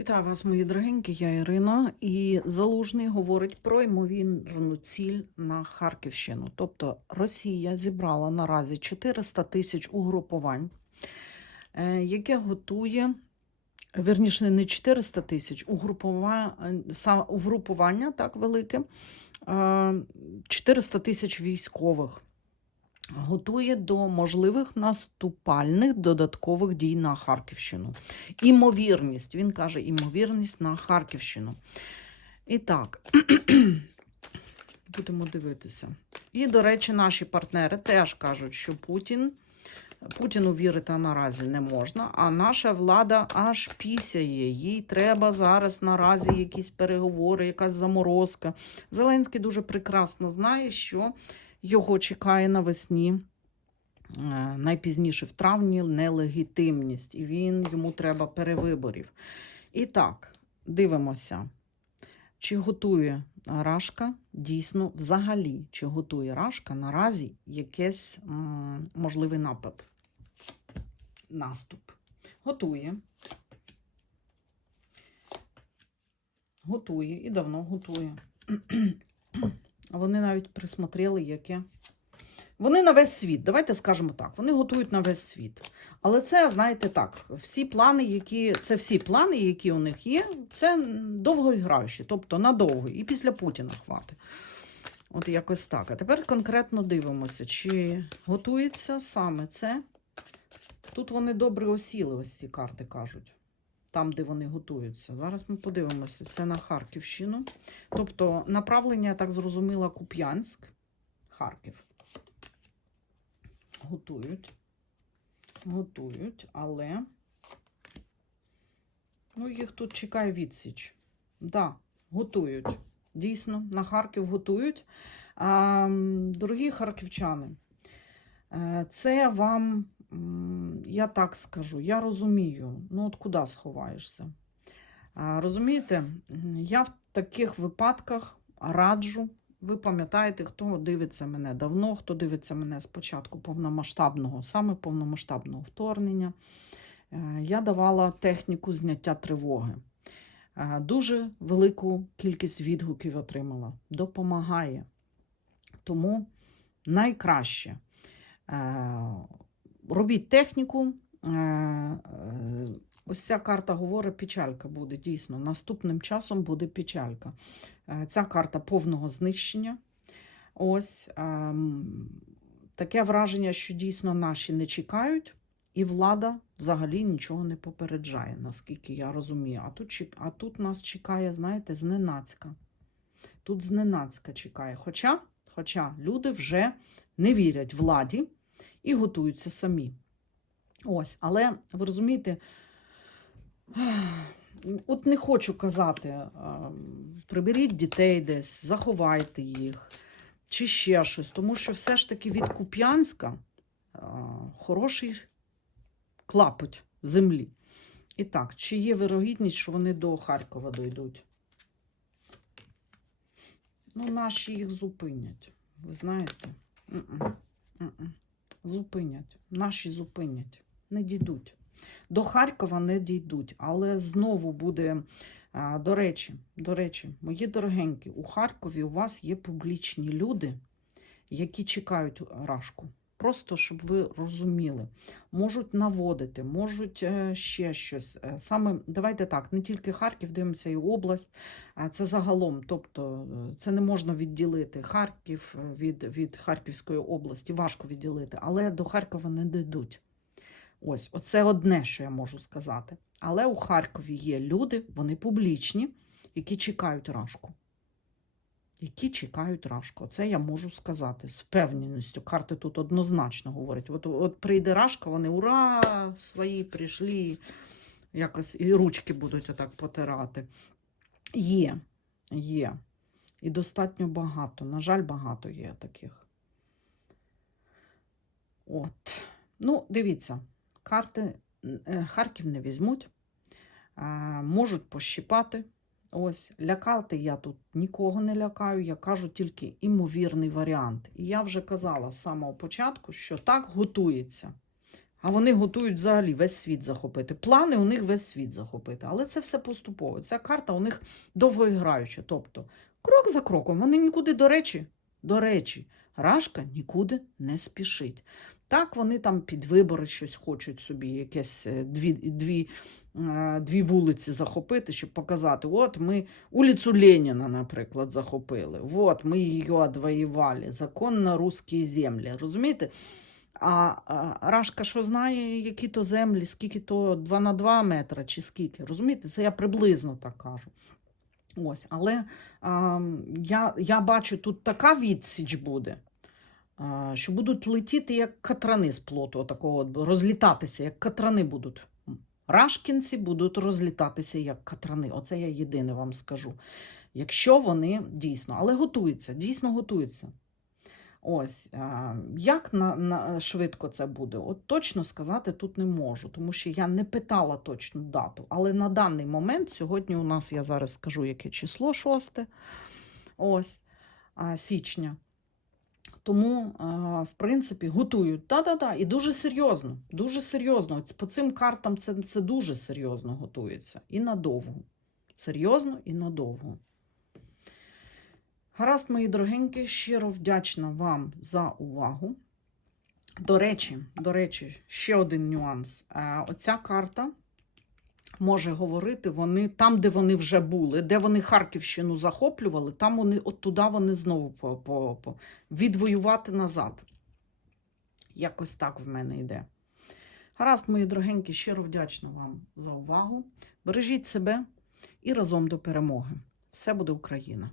Вітаю вас, мої дорогенькі, я Ірина. І Залужний говорить про ймовірну ціль на Харківщину. Тобто Росія зібрала наразі 400 тисяч угрупувань, е, яке готує, верніше, не 400 тисяч, угрупува- е, угрупування так велике, е, 400 тисяч військових. Готує до можливих наступальних додаткових дій на Харківщину. Імовірність. Він каже, імовірність на Харківщину. І так, будемо дивитися. І, до речі, наші партнери теж кажуть, що Путін, Путіну вірити наразі не можна, а наша влада аж пісяє. Їй треба зараз наразі якісь переговори, якась заморозка. Зеленський дуже прекрасно знає, що його чекає навесні е, найпізніше в травні нелегітимність, і він йому треба перевиборів. І так, дивимося, чи готує Рашка дійсно взагалі, чи готує Рашка наразі якийсь можливий напад. Наступ. Готує. Готує і давно готує. Вони навіть присмотрели, яке. Вони на весь світ, давайте скажемо так, вони готують на весь світ. Але це, знаєте, так, всі плани, які, це всі плани, які у них є, це довгоіграючі, тобто надовго, і після Путіна хвати. От якось так. А тепер конкретно дивимося, чи готується саме це. Тут вони добре осіли, ось ці карти кажуть, там, де вони готуються. Зараз ми подивимося, це на Харківщину. Тобто направлення, я так зрозуміла, Куп'янськ, Харків. Готують. Готують, але ну, їх тут чекає відсіч. Да, готують. Дійсно, на Харків готують. А, дорогі харківчани, е, це вам, я так скажу, я розумію, ну от куди сховаєшся? Розумієте, я в таких випадках раджу. Ви пам'ятаєте, хто дивиться мене давно, хто дивиться мене з початку повномасштабного, саме повномасштабного вторгнення. Е, Я давала техніку зняття тривоги. Е, Дуже велику кількість відгуків отримала. Допомагає. Тому найкраще е, робіть техніку. Е, е, Ось ця карта говорить, печалька буде дійсно. Наступним часом буде печалька. Е, Ця карта повного знищення. Ось таке враження, що дійсно наші не чекають, і влада взагалі нічого не попереджає, наскільки я розумію. А тут, а тут нас чекає, знаєте, зненацька. Тут зненацька чекає. Хоча, хоча люди вже не вірять владі і готуються самі. Ось, але ви розумієте, от не хочу казати, приберіть дітей десь, заховайте їх, чи ще щось, тому що все ж таки від Куп'янська хороший клапоть землі. І так, чи є вирогідність, що вони до Харкова дойдуть? Ну, наші їх зупинять. Ви знаєте? М-м, м-м. Зупинять. Наші зупинять. Не дійдуть. До Харкова не дійдуть, але знову буде. До речі, до речі, мої дорогенькі, у Харкові у вас є публічні люди, які чекають рашку. Просто щоб ви розуміли, можуть наводити, можуть е, ще щось. Е, Саме давайте так, не тільки Харків, дивимося і область, це загалом. Тобто е, це не можна відділити Харків від, від Харківської області, важко відділити, але до Харкова не дійдуть. Ось, оце одне, що я можу сказати. Але у Харкові є люди, вони публічні, які чекають рашку. Які чекають рашку. Це я можу сказати з впевненістю. Карти тут однозначно говорять. От, от прийде рашка, вони ура! Свої прийшли, якось і ручки будуть отак потирати. Є, є. І достатньо багато. На жаль, багато є таких. От. Ну, дивіться, карти е, Харків не візьмуть, можуть пощипати. Ось, лякати я тут нікого не лякаю, я кажу тільки імовірний варіант. І я вже казала з самого початку, що так готується. А вони готують взагалі весь світ захопити. Плани у них весь світ захопити. Але це все поступово. Ця карта у них довгоіграюча. Тобто, крок за кроком, вони нікуди, до речі, до речі, Рашка нікуди не спішить. Так, вони там під вибори щось хочуть собі, якесь е, дві, дві, е, дві вулиці захопити, щоб показати: от ми вулицю Леніна, наприклад, захопили. От ми її відвоювали. Закон на русські землі. Розумієте? А, Рашка що знає, які то землі, скільки то 2 на 2 метра, чи скільки. Розумієте? Це я приблизно так кажу. Ось, але а, я, я бачу, тут така відсіч буде, що будуть летіти як катрани з плоту, такого розлітатися, як катрани будуть. Рашкінці будуть розлітатися як катрани. Оце я єдине вам скажу. Якщо вони дійсно, але готуються, дійсно готуються. Ось як на, на швидко це буде, от точно сказати тут не можу, тому що я не питала точну дату. Але на даний момент, сьогодні у нас я зараз скажу, яке число 6 ось січня. Тому, в принципі, готують. Да-да-да, і дуже серйозно. Дуже серйозно. По цим картам це, це дуже серйозно готується. І надовго. Серйозно і надовго. Гаразд, мої дорогенькі, щиро вдячна вам за увагу. До речі, до речі, ще один нюанс. Е, Оця карта може говорити, вони там, де вони вже були, де вони Харківщину захоплювали, там вони от туди вони знову по, по, по, відвоювати назад. Якось так в мене йде. Гаразд, мої дорогенькі, щиро вдячна вам за увагу. Бережіть себе і разом до перемоги. Все буде Україна!